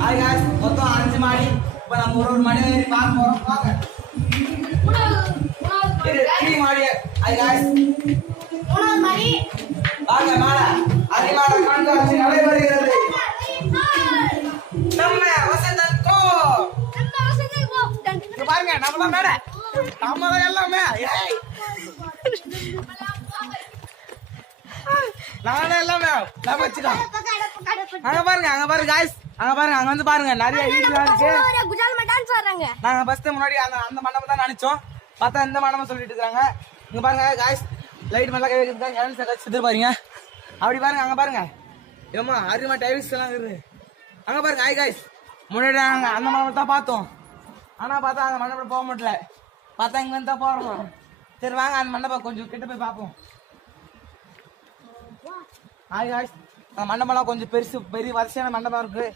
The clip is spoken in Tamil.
ஹாய் गाइस மொத்தம் 5 மாடி. இப்போ நம்ம ஒரு மாடி ஏறி பார்க்க போறோம். வாங்க. இது 3 மாடி. Hi guys. மூணாவது மாடி. வாங்க மேல. அதிமாட கண்காட்சி நடைபெறுகிறது. நம்ம வசந்தோ. இங்க பாருங்க நம்ம தான் மேல. நம்ம தான் எல்லாமே. ஏய். நானே எல்லாமே. நான் வச்சுட்டேன். அங்க பாருங்க गाइस. அங்க பாருங்க அங்க வந்து பாருங்க நிறைய வீடியோ இருக்கு. குஜால் டான்ஸ் ஆடுறாங்க. நாங்க ஃபர்ஸ்ட் முன்னாடி அந்த மண்டபம் தான் நினைச்சோம். பார்த்தா இந்த மண்டபம் சொல்லிட்டு இருக்காங்க. இங்க பாருங்க गाइस லைட் மேல கை வைக்கிறாங்க. டான்ஸ் கச்சிட்டு பாருங்க. அப்படி பாருங்க அங்க பாருங்க. ஏமா அருமா டைல்ஸ் எல்லாம் இருக்கு. அங்க பாருங்க ஹாய் गाइस. முன்னாடி நாங்க அந்த மண்டபம் தான் பார்த்தோம். ஆனா பார்த்தா அந்த மண்டபம் போக முடியல. பார்த்தா இங்க வந்து தான் போறோம். சரி வாங்க அந்த மண்டபம் கொஞ்சம் கிட்ட போய் பார்ப்போம். Hi guys. அந்த மண்டபம்லாம் கொஞ்சம் பெரிய வரிசையான மண்டபம் இருக்கு.